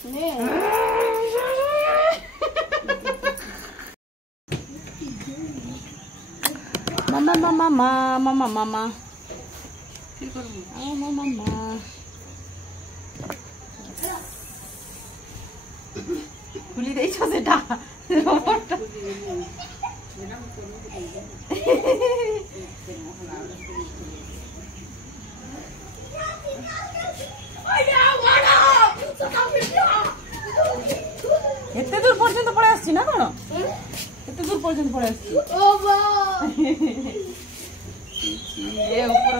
मामा खुली देइछ सेटा रोबोट एते दूर पर्यंत पळे आछि ना कोन एते दूर पर्यंत पळे आछि ओ बा ये ऊपर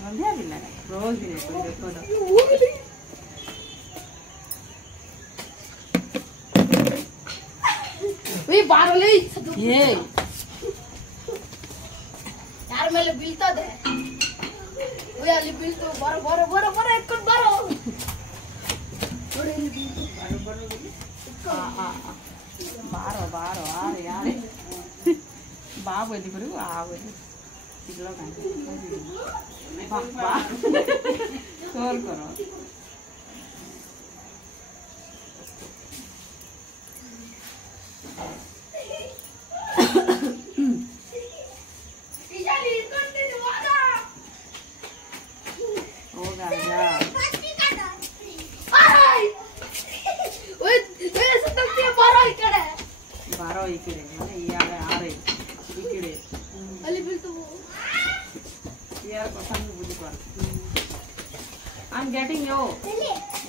बंधिया भी ना रोज भी नहीं कोई देखो ना वे बारले ये यार मेले बिलता दे वो वाली बिल तो बारो एक कर बारो बारो अरे यार बाबू एदी करू आवे तिगलो काई बा कर करो बारो इकडे म्हणजे यार आरे इकडे अली बिल तो यार पसंद बुझी पर I'm getting you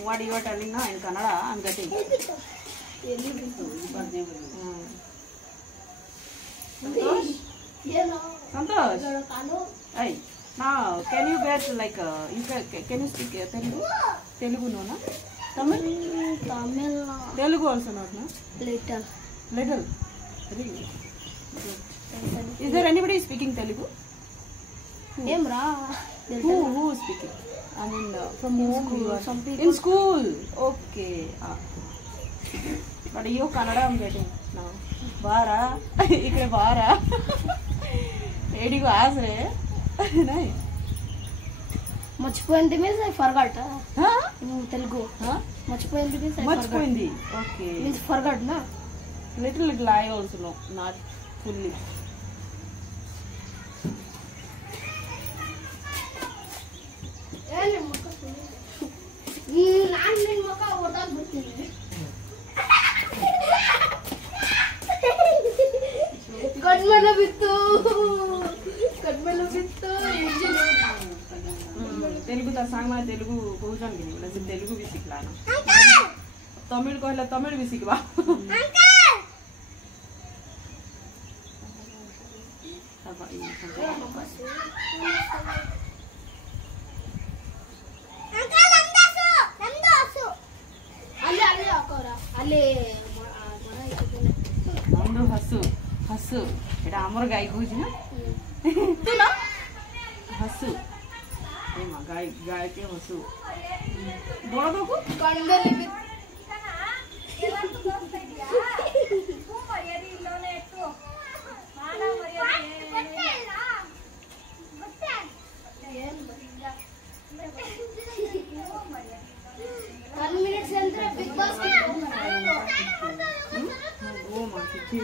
what you are telling now in Kannada I'm getting एली बिल तो बरने बोल संतोष ये नो संतोष कानो hey now can you get like you can you speak Telugu no na Tamil Telugu also not na little very good. Is there anybody speaking Telugu? Who is speaking? I mean from home you are some people in school. Okay. But you Kannada I'm getting now. Bara ikde bara. Edigo asre. Nice. Machpoindi means I forgot. Huh? In Telugu. Huh? Machpoindi means I forgot. Machpoindi. Okay. Means forgot, na? Little I also know, not fully. Telugu तो सांग मैं तेलुगु कहूछन कि बोले तेलुगु भी सिखला ना तमिल कहले तमिल भी सिखबा नंदू हसु हसु एटा हमर गाय कहूछि ना तू ना हसु ए मा गाय के हसु बड़ बाबू कंडली भी एला तो दोस्त दिया तू मर्यादा इल्लोने तो माना मर्यादा बट्टेला बट्टे ಏನ್ ಬರಿಲ್ಲ 1 minutes ನಂತರ ಬಿಗ್ ಬಾಸ್ ಓ ಮಾ ಕಿಚ್ಚಿ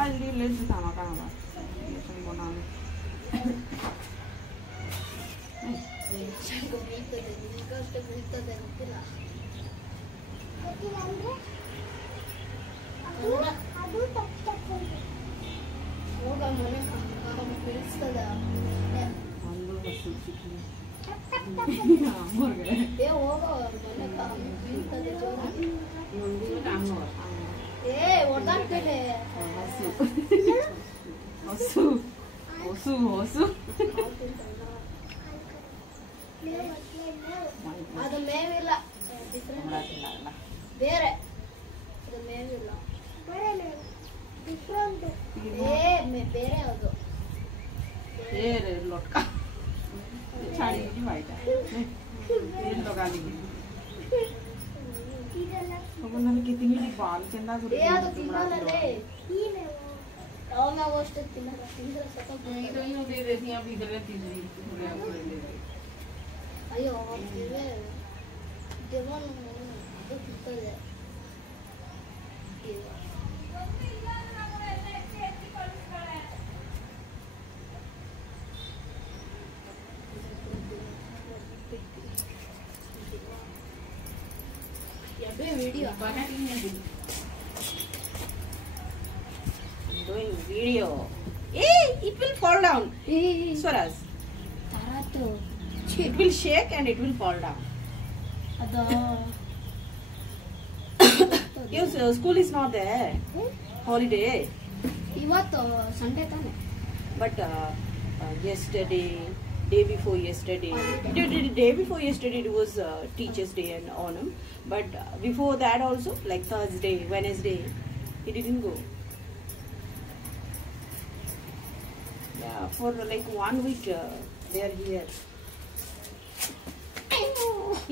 All let's sama sama. Ini bonang. ಅದು ಮೇವಿಲ್ಲ ಬೇರೆ ಅದು ಮೇವಿಲ್ಲ ಬೇರೆ ಅದು ಬೇರೆ ಲೊಟ್ಕ ಚಾಡಿ ಬೈಟ ಏನು ತಗಾಲಿ ಇದೆಲ್ಲ अब ನನಗೆ ತಿಂಡಿ ಬಾಲ್ ಕೆಂದಾಗ ಏ ಅದು ತಿನ್ನಲ್ಲೇ ನೀನೇ ಅವಾಗ ನಾವು ಅಷ್ಟೇ ತಿನ್ನಲ್ಲ ತಿಂದ್ರೆ ಸತ್ತ ಇದು दे देती हैं अभी इधर रहती है ಅಯ್ಯೋ ಇವೆ ದೇವನ ಅದು ತಿಂತದೆ video. I'm doing video. Hey, it will fall down. Swaraz. It will shake and it will fall down. Yes, school is not there. Holiday. Ivattu Sunday tane. But yesterday, day before yesterday, day before yesterday it was Teachers' Day and Onam. But before that also, like Thursday, Wednesday, he didn't go. Yeah, for like 1 week they are here.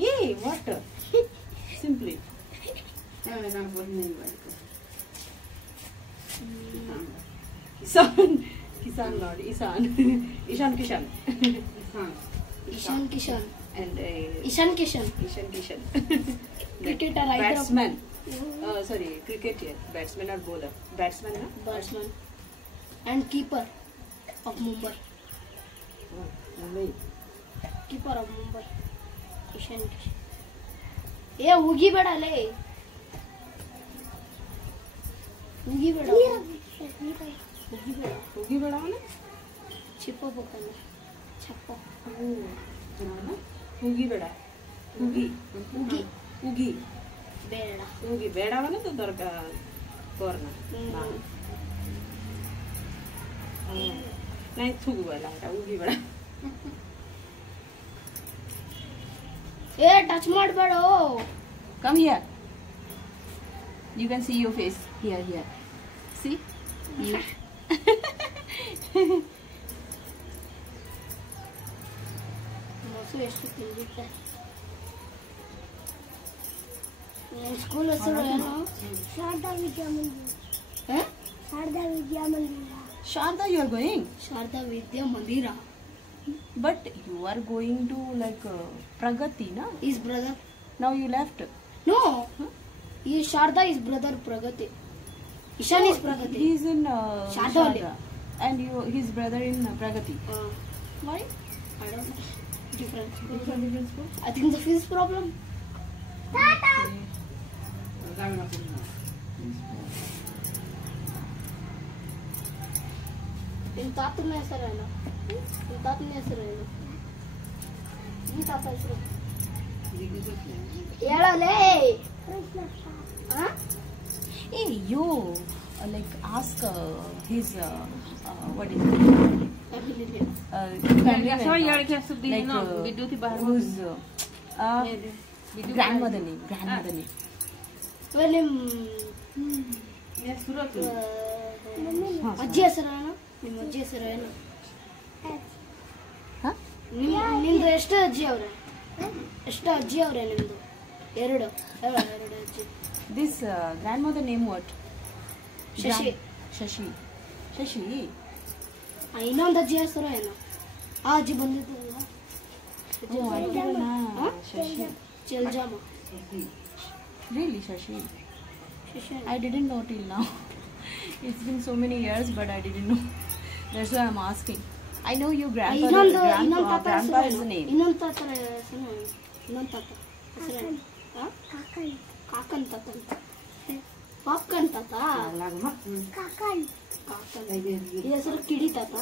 Hey, what? Simply. Kisan Lord, Ishan. Ishan Kishan. Ishan Kishan. And Ishan Kishan. Ishan Kishan. Cricketer, batsman. Sorry, cricketer. Batsman or bowler? Batsman, no? Batsman. And keeper of Mumbai. Oh, Mumbai. Keeper of Mumbai. Ishan Kishan. Yeah, Ugi beda le. Ugi beda. Ugi beda mana? Chippo bokana. Chappo. Ugi beda. Ugi. Ugi. Ugi. Beda. Ugi beda mana to dorka korna. Naik thugu bela. Ugi beda. Hey, touch madbedo. Come here. You can see your face. Here. See? You. ಮೊಸು ಎಷ್ಟು ತಿಂದಿದ್ದೆ school ಹೆಸರು ಏನು ಶಾರದಾ ವಿದ್ಯಾಮಂದಿರ Sharda, you are going? Sharada Vidyamandira But you are going to like Pragati, na? His brother. Now you left. No. Sharda is brother Pragati. Ishan is Pragati. He is in Sharda. And his brother in Pragati. Why? I don't know. Different school. Different school? I think the fees problem. Tata. In ತಾತನ ಹೆಸರೇನು ಈ ತಾತ ಹೆಸರು ಹೇಳಲೇ Hey, you like ask his what is it? Whose grandmother name? ಅಜ್ಜಿ ಹೆಸರೇನು ನಿಮ್ಮ ಅಜ್ಜಿ ಹೆಸರೇನು ನಿಮ್ದು ಎಷ್ಟು ಅಜ್ಜಿ ಅವ್ರೆ ನಿಮ್ದು ಎರಡು ಅಜ್ಜಿ This grandmother name what? Shashi Shashi. ಇನ್ನೊಂದು ಅಜ್ಜಿ ಹೆಸರು ಏನು ಆ ಅಜ್ಜಿ ಬಂದಿದ್ದಲ್ಲ Shashi. ಚೆಲ್ಜಾಮ Really, Shashi? Shashi I didn't know till now. It's been so many years, but I didn't know. That's why I'm asking. I know your grandpa is the name. ಇನ್ನೊಂದು ತಾತ ಹೆಸರೇನು ಕಾಕನ್ ತಾತ ಪಾಪ್ಕನ್ ತಾತ ಈ ಹೆಸರು ಕಿಡಿ ತಾತ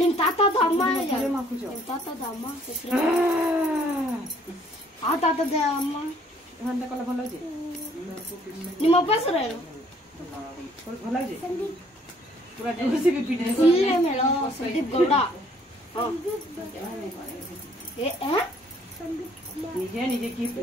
ನಿಮ್ಮ ತಾತದ ಅಮ್ಮ ಹೆಸರು ಆ ತಾತದ ಅಮ್ಮ ನಿಮ್ಮ ಅಪ್ಪ ಹೆಸರು ಏನು ಮೇಳೋ ಸಂದೀಪ್ ಗೌಡ ನಿಜೆ ಕೀಪ್